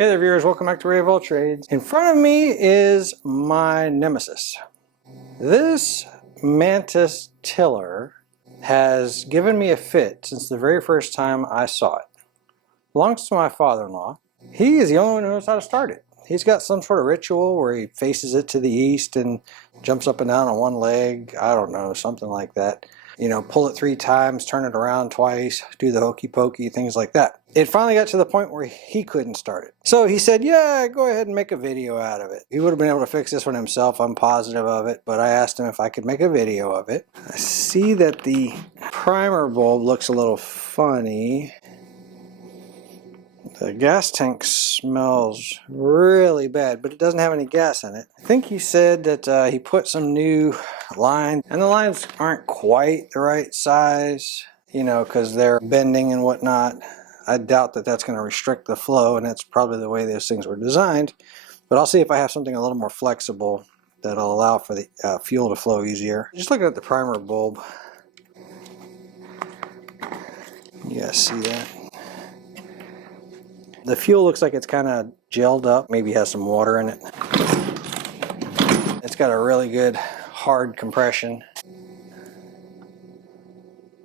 Hey there viewers, welcome back to Ray of All Trades. In front of me is my nemesis. This Mantis tiller has given me a fit since the very first time I saw it. Belongs to my father-in-law. He is the only one who knows how to start it. He's got some sort of ritual where he faces it to the east and jumps up and down on one leg. I don't know, something like that. You know, pull it 3 times, turn it around twice, do the hokey pokey, things like that. It finally got to the point where he couldn't start it. So he said, yeah, go ahead and make a video out of it. He would have been able to fix this one himself, I'm positive of it, but I asked him if I could make a video of it. I see that the primer bulb looks a little funny. The gas tank smells really bad, but it doesn't have any gas in it. I think he said that he put some new lines, and the lines aren't quite the right size, you know, because they're bending and whatnot. I doubt that that's going to restrict the flow, and that's probably the way those things were designed. But I'll see if I have something a little more flexible that'll allow for the fuel to flow easier. Just looking at the primer bulb, you guys see that? The fuel looks like it's kind of gelled up, maybe has some water in it. It's got a really good hard compression.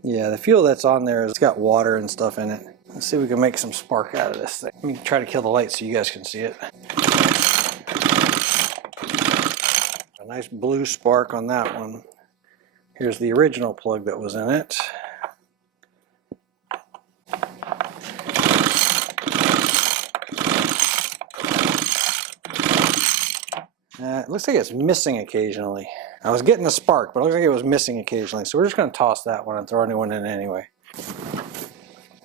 Yeah, the fuel that's on there, it's got water and stuff in it. Let's see if we can make some spark out of this thing. Let me try to kill the light so you guys can see it. A nice blue spark on that one. Here's the original plug that was in it. It looks like it's missing occasionally. I was getting a spark, but it looks like it was missing occasionally. So we're just going to toss that one and throw a new one in anyway.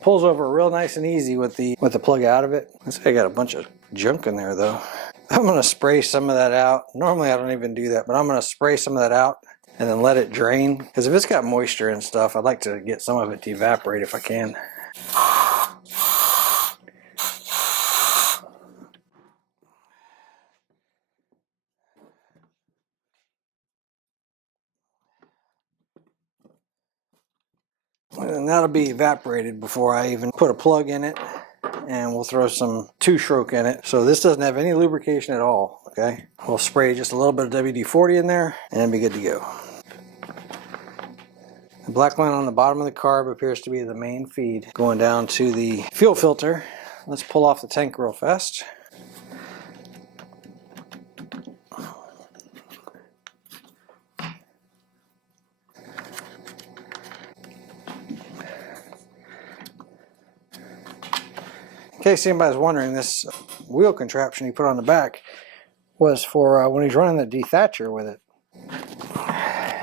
Pulls over real nice and easy with the plug out of it. Looks like I got a bunch of junk in there though. I'm going to spray some of that out. Normally I don't even do that, but I'm going to spray some of that out and then let it drain. Because if it's got moisture and stuff, I'd like to get some of it to evaporate if I can. And that'll be evaporated before I even put a plug in it, and we'll throw some 2-stroke in it. So this doesn't have any lubrication at all, okay? We'll spray just a little bit of WD-40 in there and be good to go. The black line on the bottom of the carb appears to be the main feed going down to the fuel filter. Let's pull off the tank real fast. In case anybody's wondering, this wheel contraption he put on the back was for when he's running the dethatcher with it.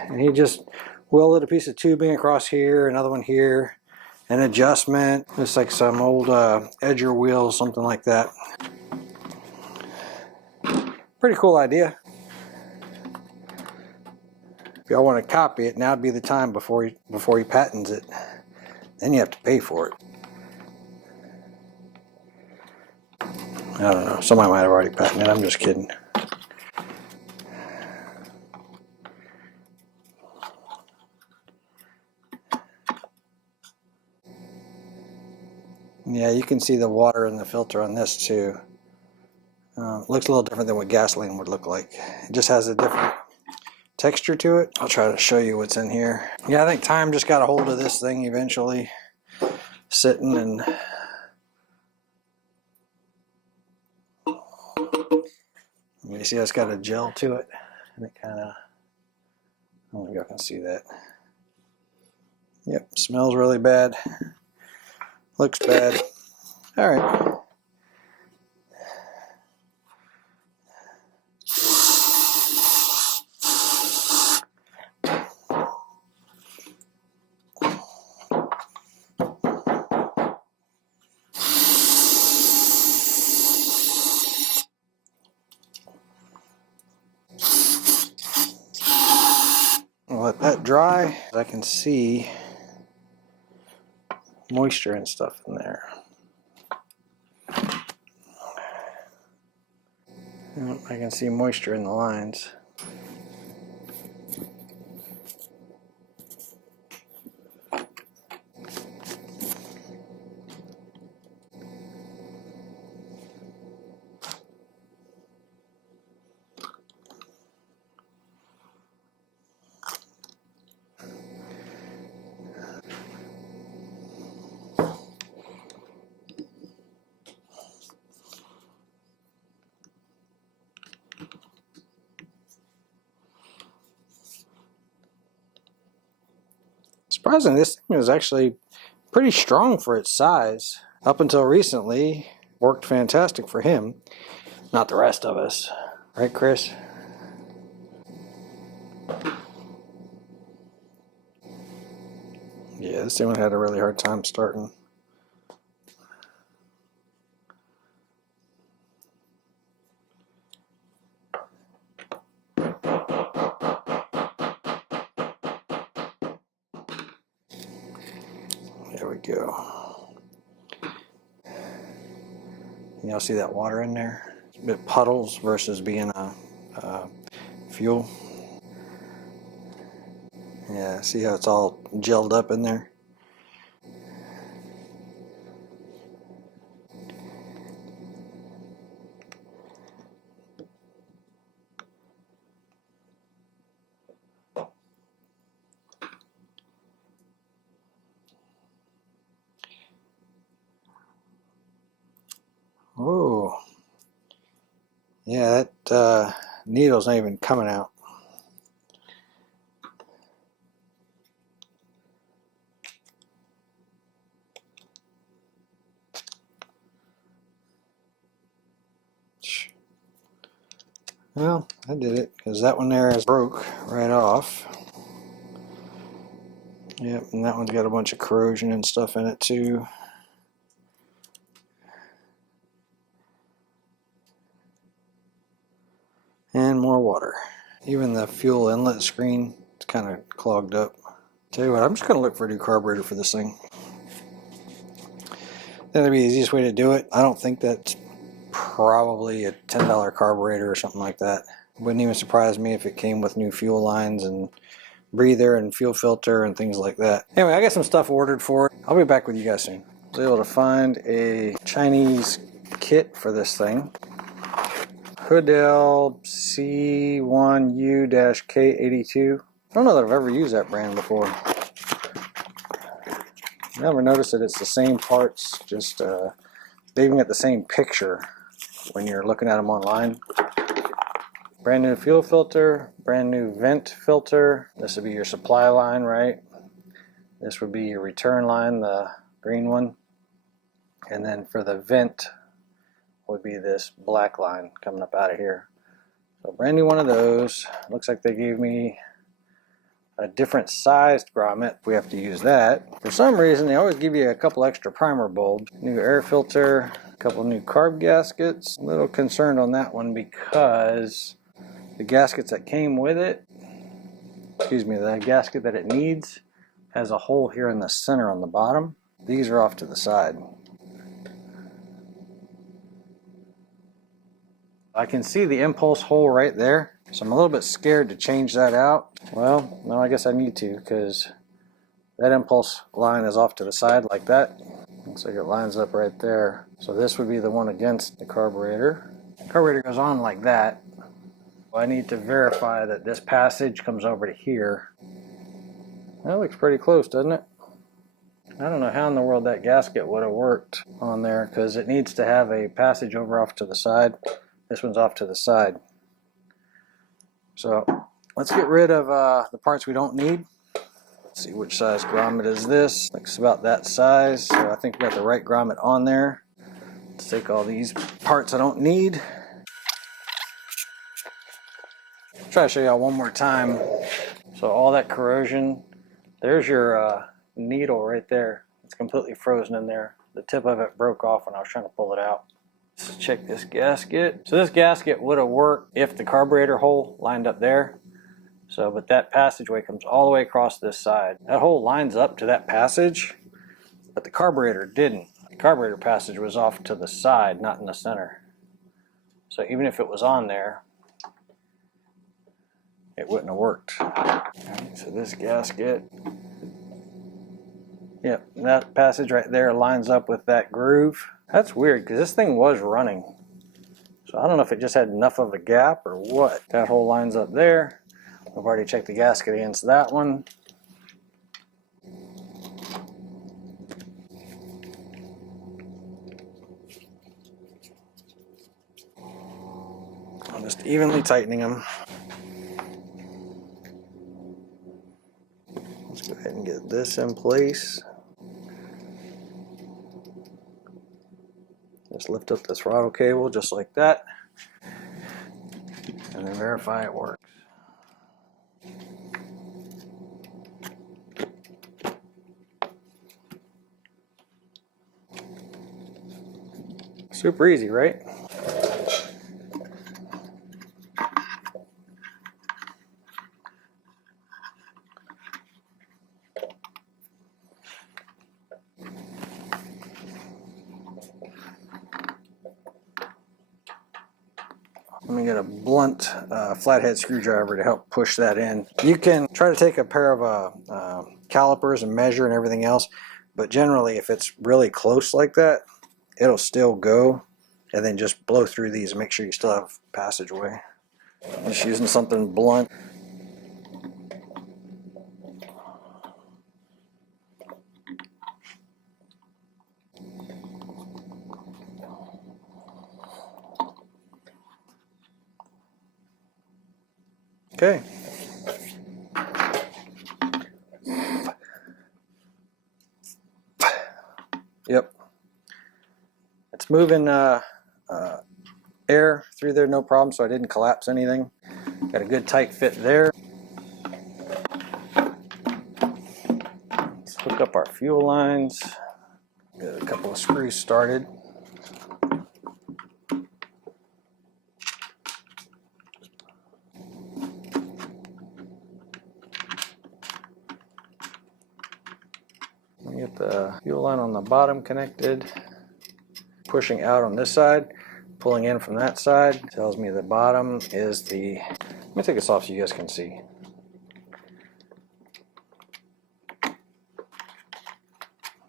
And he just welded a piece of tubing across here, another one here, an adjustment. Looks like some old edger wheels, something like that. Pretty cool idea. If y'all want to copy it, now would be the time before he patents it. Then you have to pay for it. I don't know. Somebody might have already patented it. I'm just kidding. Yeah, you can see the water in the filter on this too. Looks a little different than what gasoline would look like. It just has a different texture to it. I'll try to show you what's in here. Yeah, I think time just got a hold of this thing eventually. Sitting and... You see it's got a gel to it, and it kind of, I don't know if y'all can see that. Yep, smells really bad. Looks bad. All right. I'll let that dry. I can see moisture and stuff in there. I can see moisture in the lines. surprisingly, this thing is actually pretty strong for its size. Up until recently, worked fantastic for him. Not the rest of us. Right, Chris? Yeah, this thing had a really hard time starting. There we go. Y'all see that water in there? It's a bit puddles versus being a fuel. Yeah, see how it's all gelled up in there? Oh, yeah, that needle's not even coming out. Well, I did it because that one there is broke right off. Yep, and that one's got a bunch of corrosion and stuff in it too. And more water. Even the fuel inlet screen is kind of clogged up. Tell you what, I'm just going to look for a new carburetor for this thing. That'd be the easiest way to do it. I don't think that's probably a $10 carburetor or something like that. Wouldn't even surprise me if it came with new fuel lines and breather and fuel filter and things like that. Anyway, I got some stuff ordered for it. I'll be back with you guys soon. I was able to find a Chinese kit for this thing. Hoodell C1U-K82. I don't know that I've ever used that brand before. I never noticed that it's the same parts, just they even get the same picture when you're looking at them online. Brand new fuel filter, brand new vent filter. This would be your supply line, right? This would be your return line, the green one. And then for the vent would be this black line coming up out of here. So brand new one of those. Looks like they gave me a different sized grommet. We have to use that. For some reason, they always give you a couple extra primer bulbs. New air filter, a couple new carb gaskets. A little concerned on that one because the gaskets that came with it, the gasket that it needs has a hole here in the center on the bottom. These are off to the side. I can see the impulse hole right there, so I'm a little bit scared to change that out. Well, no, I guess I need to because that impulse line is off to the side like that. Looks like it lines up right there. So this would be the one against the carburetor. The carburetor goes on like that. I need to verify that this passage comes over to here. That looks pretty close, doesn't it? I don't know how in the world that gasket would have worked on there because it needs to have a passage over off to the side. This one's off to the side. So let's get rid of the parts we don't need. Let's see which size grommet is this. Looks about that size. So I think we got the right grommet on there. Let's take all these parts I don't need. Try to show y'all one more time. So all that corrosion, there's your needle right there. It's completely frozen in there. The tip of it broke off when I was trying to pull it out. Let's check this gasket. So this gasket would have worked if the carburetor hole lined up there. So, but that passageway comes all the way across this side. That hole lines up to that passage, but the carburetor didn't. The carburetor passage was off to the side, not in the center. So even if it was on there, it wouldn't have worked. Right, so this gasket, yep, that passage right there lines up with that groove. That's weird because this thing was running. So I don't know if it just had enough of a gap or what. That hole lines up there. I've already checked the gasket against that one. I'm just evenly tightening them. Let's go ahead and get get this in place. Just lift up the throttle cable just like that, and then verify it works. Super easy, right? Let me get a blunt flathead screwdriver to help push that in. You can try to take a pair of calipers and measure and everything else, but generally if it's really close like that, it'll still go, and then just blow through these and make sure you still have passageway. I'm just using something blunt. Okay. Yep. It's moving air through there, no problem, so I didn't collapse anything. Got a good tight fit there. Let's hook up our fuel lines. Get a couple of screws started. Get the fuel line on the bottom connected, pushing out on this side, pulling in from that side. Tells me the bottom is the, let me take this off so you guys can see.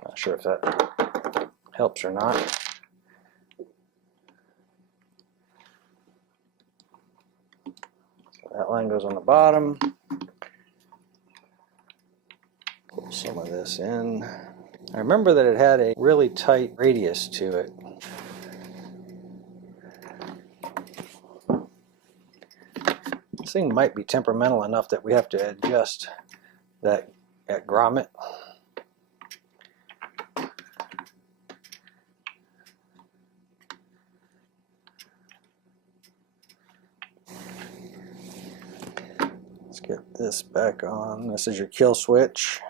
Not sure if that helps or not. So that line goes on the bottom. Pull some of this in. I remember that it had a really tight radius to it. This thing might be temperamental enough that we have to adjust that grommet. Let's get this back on. This is your kill switch.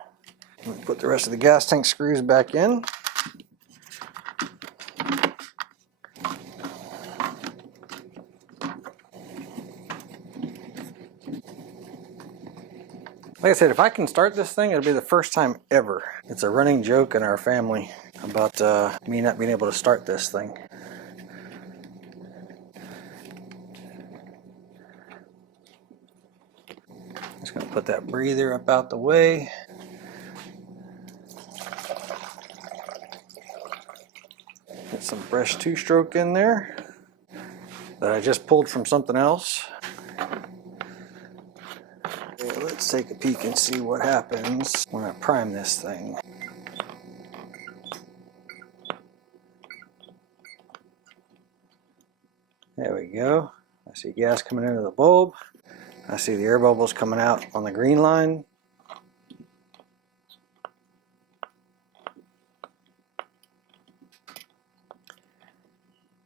Put the rest of the gas tank screws back in. Like I said, if I can start this thing, it'll be the first time ever. It's a running joke in our family about me not being able to start this thing. Just gonna put that breather up out the way. Get some fresh two-stroke in there that I just pulled from something else. Okay, let's take a peek and see what happens when I prime this thing. There we go. I see gas coming into the bulb. I see the air bubbles coming out on the green line.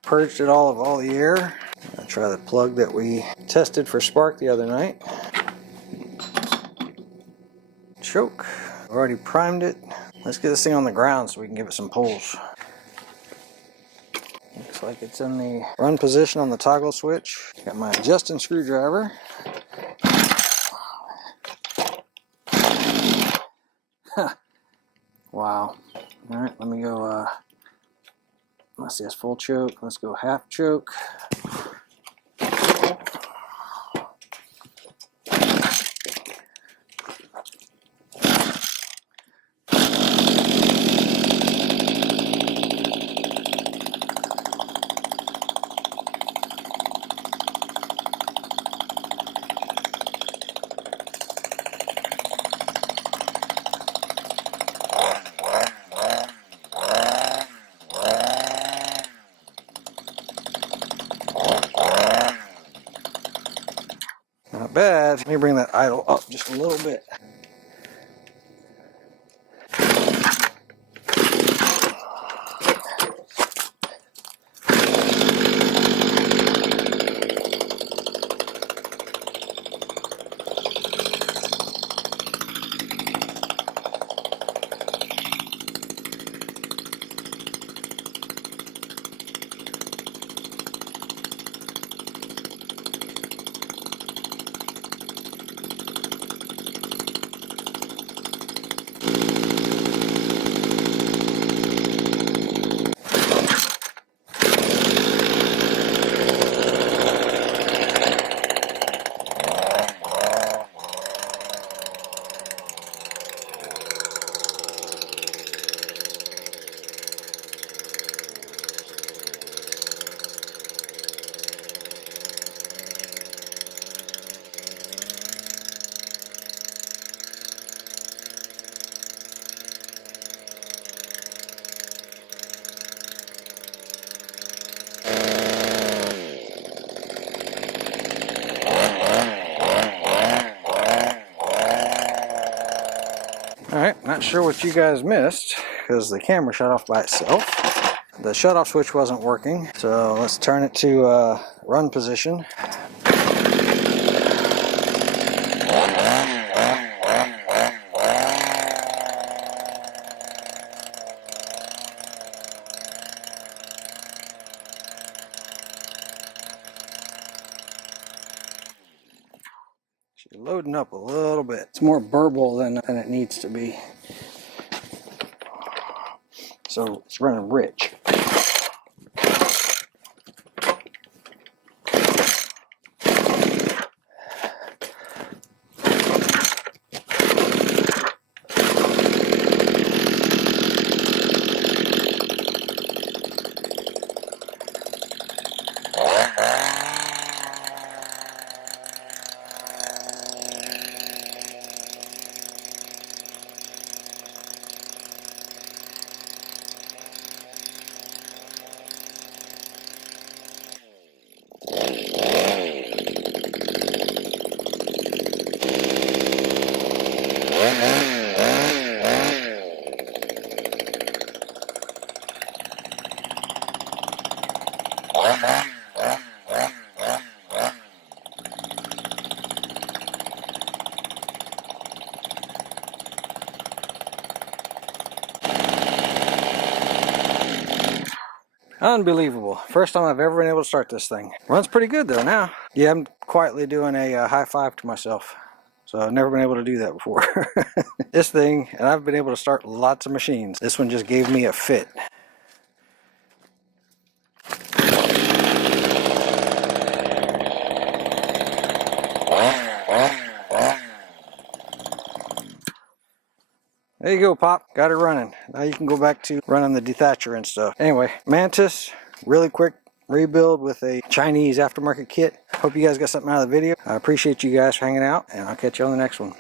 Purged it all of all the air. I'll try the plug that we tested for spark the other night. Choke. I've already primed it. Let's get this thing on the ground so we can give it some pulls. Looks like it's in the run position on the toggle switch. Got my adjusting screwdriver. Wow. Alright, let me go, let's see, that's full choke. Let's go half choke. Not bad. Let me bring that idle up just a little bit. not sure what you guys missed because the camera shut off by itself. The shut-off switch wasn't working, so let's turn it to run position. She's loading up a little bit. It's more burble than it needs to be. So it's running rich. Unbelievable. First time I've ever been able to start this thing. Runs pretty good though now. Yeah, I'm quietly doing a high five to myself. So I've never been able to do that before. This thing, and I've been able to start lots of machines. This one just gave me a fit. There you go, Pop. Got it running. Now you can go back to running the dethatcher and stuff. Anyway, Mantis, really quick rebuild with a Chinese aftermarket kit. Hope you guys got something out of the video. I appreciate you guys for hanging out, and I'll catch you on the next one.